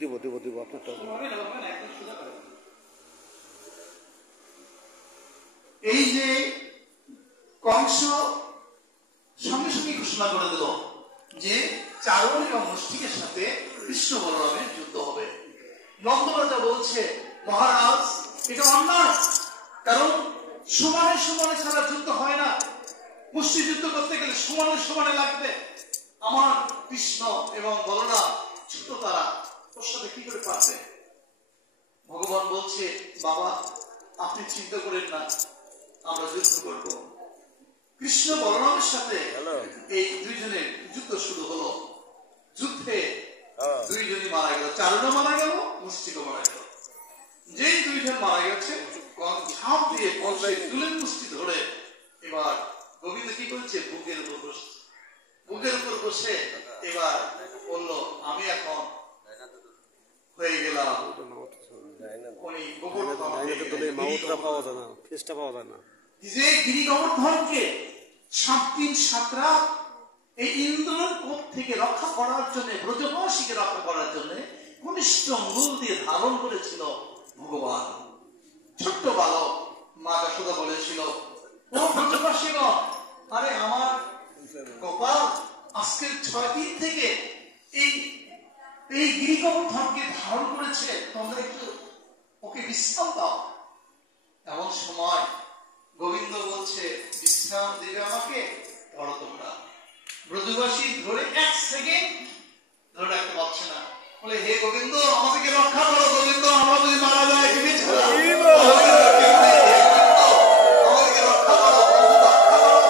দিব দিব দিব আপনারটা। এই যে কংস সঙ্গে সঙ্গে ঘোষণা করে দিল যে চারণ এবং মুষ্টিকের সাথে কৃষ্ণ বলরামের যুদ্ধ হবে। নন্দ রাজা বলছে, মহারাজ এটা অন্যায়, কারণ সমানে সমানে ছাড়া যুদ্ধ হয় না, মুষ্টিযুদ্ধ করতে গেলে সমানে সমানে লাগবে। আমার কৃষ্ণ এবং বলরাম ছোট, তারা ওর সাথে কি করে পারবে? ভগবান বলছে, বাবা আপনি চিন্তা করেন না, আমরা যুদ্ধ করব। কৃষ্ণ বলরামের সাথে এই দুইজনের যুদ্ধ শুরু হলো। যুদ্ধে দুইজনই মারা গেল, চারণও মারা গেল, মুষ্টিকও মারা গেল। যেই দুইজন মারা গেছে, ঝাঁপ দিয়ে চুলের মুষ্টি ধরে এবার গোবিন্দ কি করেছে, বুকের উপর বসছে। বুকের উপর বসে এবার বললো, আমি এখন হয়ে গেলাম যে গিরি গোবর্ধনকে 7 দিন 7 রাত এই ইন্দ্রের কোপ থেকে রক্ষা করার জন্য, ব্রজবাসীকে রক্ষা করার জন্য কনিষ্ঠ মূল দিয়ে ধারণ করেছিল ভগবান। ছোট্ট বালক মা যশোদা বলেছিল, ও ব্রজবাসীগণ, আরে আমার গোপাল আজকের 6 দিন থেকে এই গিরি গোবর্ধনকে ধারণ করেছে, তোমরা একটু ওকে বিশ্রাম দাও। এমন সময় গোবিন্দ বলছে, বিশ্রাম দেবে আমাকে? ধরো তোমরা। ব্রজবাসী ধরে 1 সেকেন্ড ধরে রাখতে পারছে না, বলে, হে গোবিন্দ আমাদেরকে রক্ষা করো, গোবিন্দ আমরা যদি মারা যায় তুমি ছাড়া আমাদেরকে রক্ষা করো, রক্ষা করো।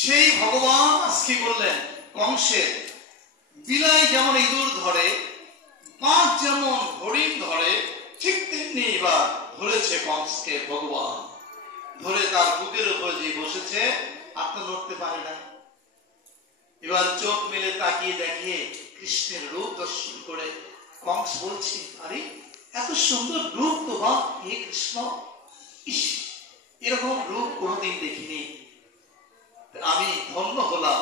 সেই ভগবান আজকে বললেন, কংসের বিলাই যেমন ইঁদুর ধরে, মাছ যেমন হরিণ ধরে, ঠিক তেমনি এবার ধরেছে কংসকে ভগবান। ধরে তার বুকের উপর যে বসেছে, আর তো নড়তে পারে না। এবার চোখ মেলে তাকিয়ে দেখে কৃষ্ণের রূপ দর্শন করে কংস বলছে, আরে এত সুন্দর রূপ তোমার হে কৃষ্ণ, ইস এরকম রূপ কোনোদিন দেখিনি, আমি ধন্য হলাম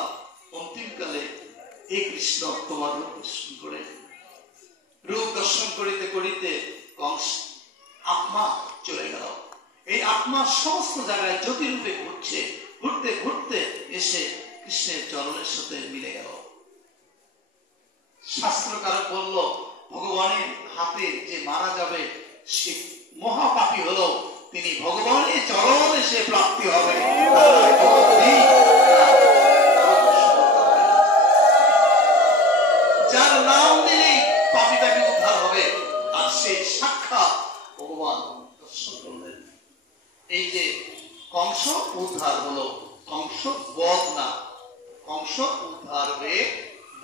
অন্তিমকালে এই কৃষ্ণ তোমার রূপ দর্শন করে। রূপ দর্শন করিতে করিতে কংস আত্মা চলে গেল। এই আত্মা সমস্ত জায়গায় জ্যোতি রূপে ঘুরছে, ঘুরতে ঘুরতে এসে কৃষ্ণের চরণের সাথে মিলে গেল। শাস্ত্রকার বলল, ভগবানের হাতে যে মারা যাবে সে মহাপাপী হলো, তিনি ভগবানের চরণ এসে প্রাপ্তি হবে। যার নাম দিলেই পাপীটাকে উদ্ধার হবে, আর সেই সাক্ষাৎ ভগবান দর্শন করলেন। এই যে কংস উদ্ধার হলো, কংস বধ না, কংস উদ্ধার হয়ে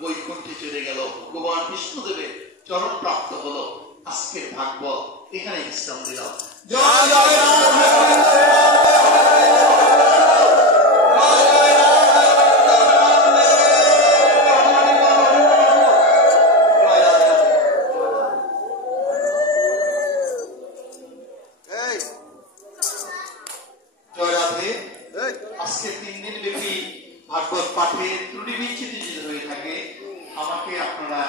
বৈকুণ্ঠে চলে গেল, ভগবান বিষ্ণুদেবের চরণ প্রাপ্ত হলো। আজকের ভাগবত এখানে বিশ্রাম দিলাম। জয় জয় আজকে 3 দিন ব্যাপী ভাগবত পাঠে ত্রুটি বিচ্ছুতি যদি হয়ে থাকে, আমাকে আপনারা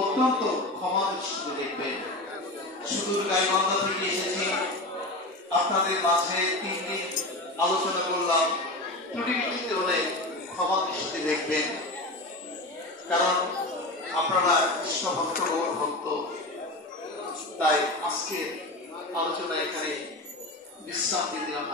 অত্যন্ত ক্ষমা দৃষ্টিতে দেখবেন। সুদূর গাইবান্ধা থেকে এসেছি, আপনাদের মাঝে 3 দিন আলোচনা করলাম, ত্রুটি বিচ্ছুতি হলে ক্ষমা দৃষ্টিতে দেখবেন, কারণ আপনারা কৃষ্ণ ভক্ত, গৌর ভক্ত। তাই আজকে আলোচনা এখানে বিশ্রাম দিয়ে দিলাম।